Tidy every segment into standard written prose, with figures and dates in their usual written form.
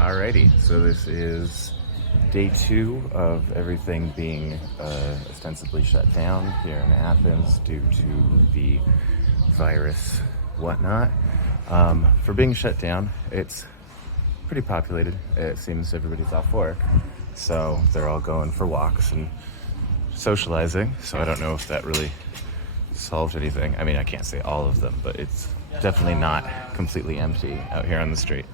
Alrighty, so this is day 2 of everything being ostensibly shut down here in Athens due to the virus whatnot. For being shut down, it's pretty populated. It seems everybody's off work, so they're all going for walks and socializing, so I don't know if that really solved anything. I mean, I can't say all of them, but it's definitely not completely empty out here on the street.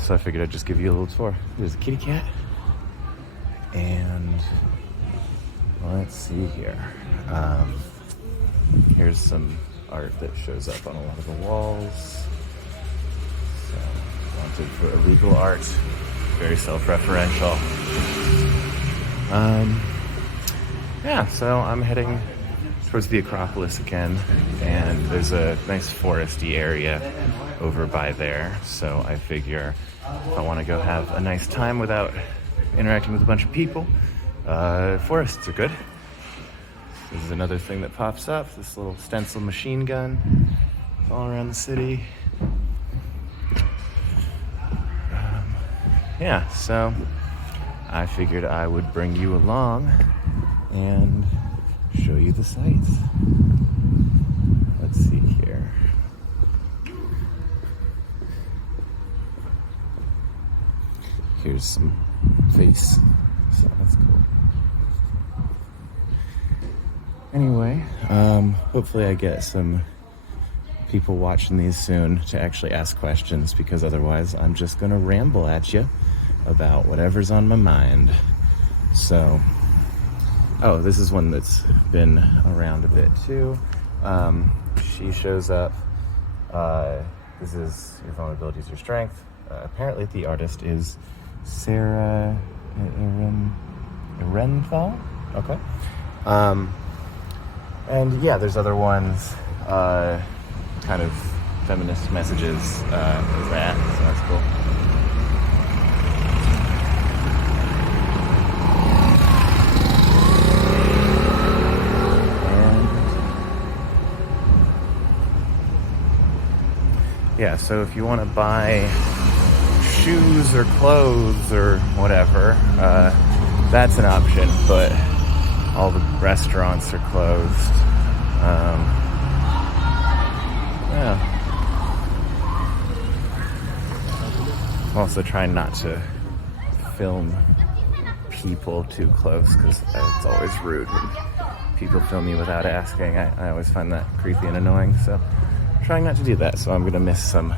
So I figured I'd just give you a little tour. There's a kitty cat. And let's see here. Here's some art that shows up on a lot of the walls. So, wanted for illegal art. Very self-referential. So I'm heading towards the Acropolis again, and there's a nice foresty area over by there, so I figure if I want to go have a nice time without interacting with a bunch of people, forests are good. This is another thing that pops up, this little stencil machine gun all around the city. So I figured I would bring you along and show you the sights. Let's see here. Here's some face, so that's cool. Anyway, hopefully I get some people watching these soon to actually ask questions, because otherwise I'm just gonna ramble at you about whatever's on my mind. So, this is one that's been around a bit too. She shows up. This is Your Vulnerability is Your Strength. Apparently the artist is Sarah Erenthal. Okay. There's other ones, kind of feminist messages as that, so that's cool. So if you want to buy shoes or clothes or whatever, that's an option, but all the restaurants are closed. I'm also trying not to film people too close, because it's always rude when people film me without asking. I always find that creepy and annoying, so trying not to do that. So I'm gonna miss some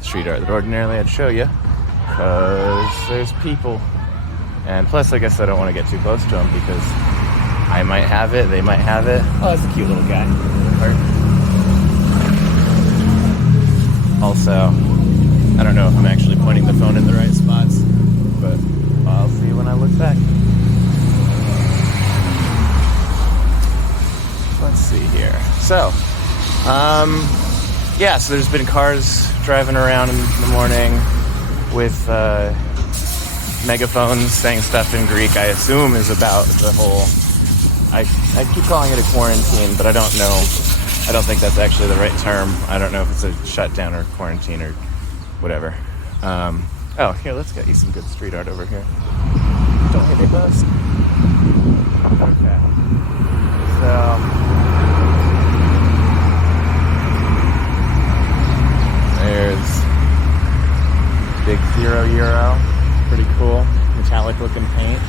street art that ordinarily I'd show you, because there's people, and plus I guess I don't want to get too close to them, because I might have it, they might have it. Oh, that's a cute little guy. Also, I don't know if I'm actually pointing the phone in the right spots, but I'll see when I look back. Let's see here. So there's been cars driving around in the morning with megaphones saying stuff in Greek. I assume is about the whole, I keep calling it a quarantine, but I don't know. I don't think that's actually the right term. I don't know if it's a shutdown or quarantine or whatever. Here, let's get you some good street art over here. Don't hit me, bust. Okay. So there's Big Zero Euro, pretty cool, metallic looking paint.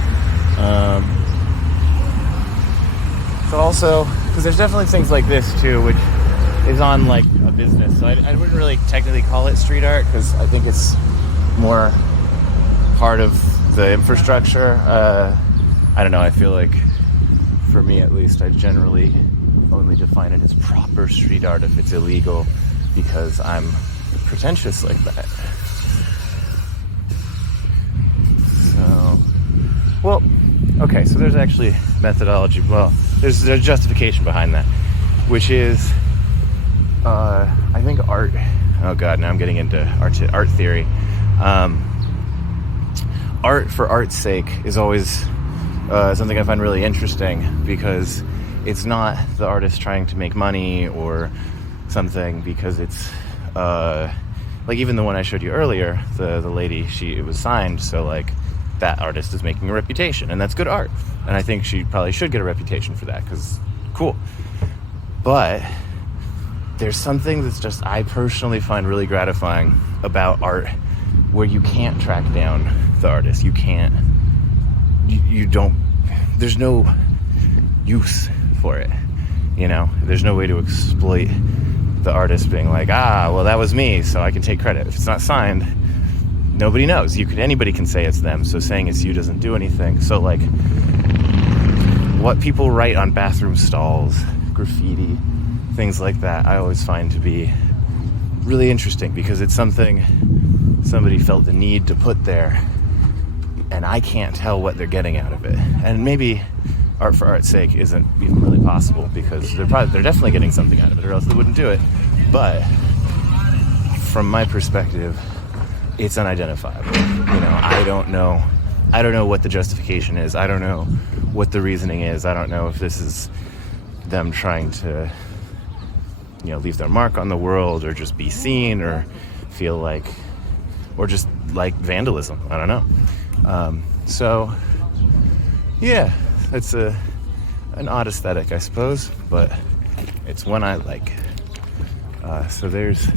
So also, because there's definitely things like this too, which is on like a business, so I wouldn't really technically call it street art, because I think it's more part of the infrastructure. I don't know, I feel like, for me at least, I generally only define it as proper street art if it's illegal, because I'm pretentious like that. So there's actually methodology. Well, there's a justification behind that, which is, I think art. Oh God, now I'm getting into art theory. Art for art's sake is always something I find really interesting, because it's not the artist trying to make money or something, because it's like even the one I showed you earlier, the lady, it was signed, so like that artist is making a reputation, and that's good art, and I think she probably should get a reputation for that, because cool. But there's something that's just, I personally find really gratifying about art, where you can't track down the artist. You can't, you don't, there's no use for it, you know? There's no way to exploit the artist being like, well, that was me, so I can take credit. If it's not signed, nobody knows. Anybody can say it's them, so saying it's you doesn't do anything. So like, what people write on bathroom stalls, graffiti, things like that, I always find to be really interesting, because it's something somebody felt the need to put there, and I can't tell what they're getting out of it. And maybe art for art's sake isn't even really possible, because they're definitely getting something out of it, or else they wouldn't do it. But from my perspective, it's unidentifiable. You know, I don't know what the justification is. I don't know what the reasoning is. I don't know if this is them trying to, you know, leave their mark on the world, or just be seen, or feel like, or just like vandalism. I don't know. So yeah, it's an odd aesthetic, I suppose, but it's one I like. So there's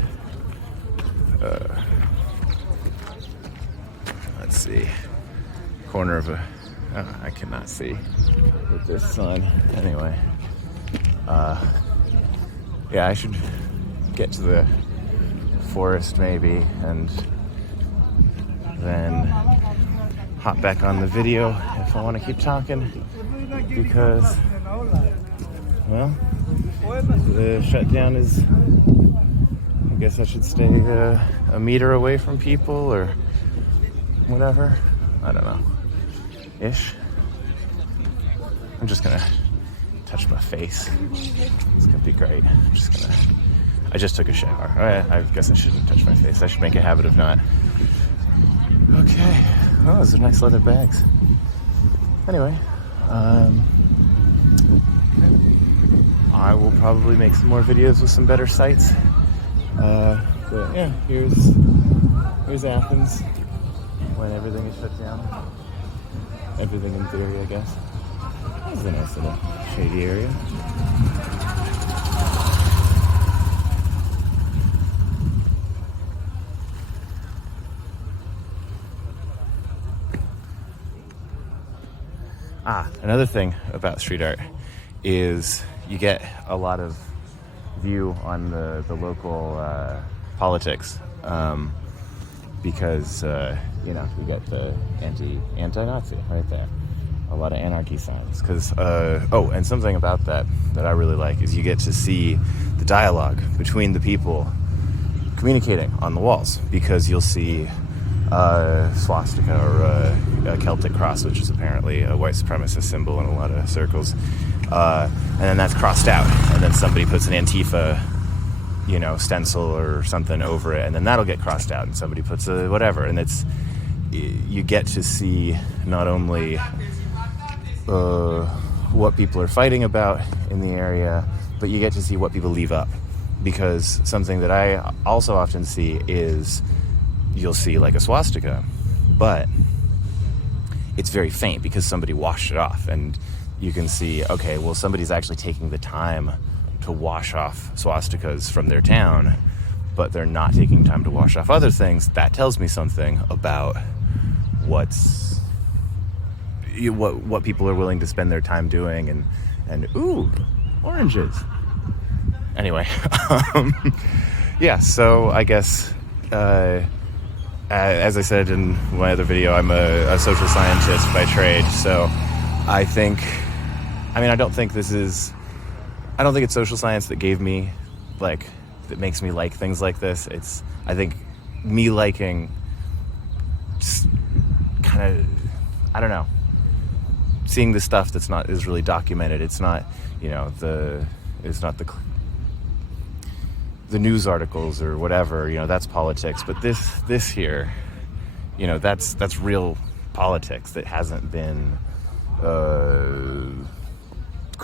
let's see, corner of I cannot see with this sun. Anyway, yeah, I should get to the forest maybe, and then hop back on the video if I want to keep talking, because, well, the shutdown is, I guess I should stay a meter away from people, or whatever. I don't know. Ish. I'm just gonna touch my face. It's gonna be great. I just took a shower. I guess I shouldn't touch my face. I should make a habit of not. Okay. Oh, those are nice leather bags. Anyway, I will probably make some more videos with some better sights. But yeah, here's Athens when everything is shut down. Everything in theory, I guess. This is a nice little shady area. Another thing about street art is you get a lot of view on the local politics, because you know, we got the anti-Nazi right there, a lot of anarchy signs. Because and something about that I really like is you get to see the dialogue between the people communicating on the walls, because you'll see swastika, or a Celtic cross, which is apparently a white supremacist symbol in a lot of circles, and then that's crossed out, and then somebody puts an Antifa, you know, stencil or something over it, and then that'll get crossed out, and somebody puts a whatever, and you get to see not only what people are fighting about in the area, but you get to see what people leave up, because something that I also often see is you'll see like a swastika, but it's very faint because somebody washed it off, and you can see, okay, well, somebody's actually taking the time to wash off swastikas from their town, but they're not taking time to wash off other things. That tells me something about what people are willing to spend their time doing, and ooh, oranges. Anyway, yeah, so I guess, as I said in my other video, I'm a social scientist by trade, so I don't think it's social science that gave me, like, that makes me like things like this. It's, I think, me liking kind of, I don't know, seeing the stuff is really documented. It's not, you know, it's not the news articles or whatever, you know, that's politics. But this here, you know, that's real politics that hasn't been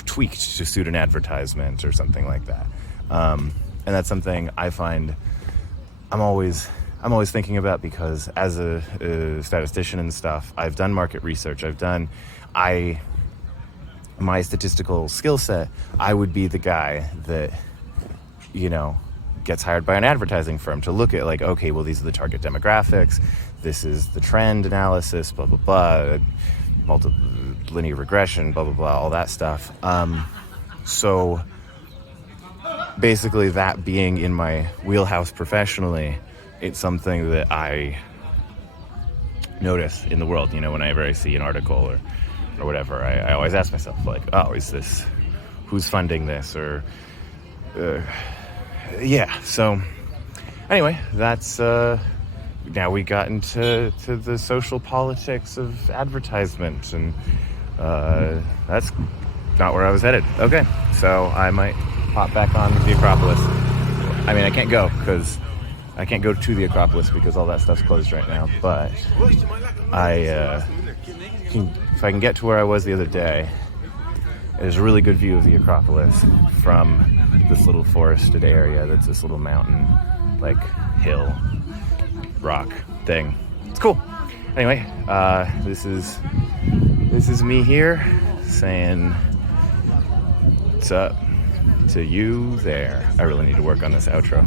tweaked to suit an advertisement or something like that. And that's something I find I'm always thinking about, because as a statistician and stuff, I've done market research. My statistical skill set, I would be the guy that, gets hired by an advertising firm to look at, like, okay, well, these are the target demographics, this is the trend analysis, blah, blah, blah, linear regression, blah, blah, blah, all that stuff. So basically, that being in my wheelhouse professionally, it's something that I notice in the world. Whenever I see an article or whatever, I always ask myself, like, oh, is this, who's funding this? Or so anyway, that's now we got into the social politics of advertisement, and that's not where I was headed. Okay, so I might pop back on the Acropolis. I mean, I can't go to the Acropolis because all that stuff's closed right now, but if I can get to where I was the other day, there's a really good view of the Acropolis from this little forested area that's this little mountain, like, hill, rock thing. It's cool. Anyway, this is me here saying what's up to you there. I really need to work on this outro.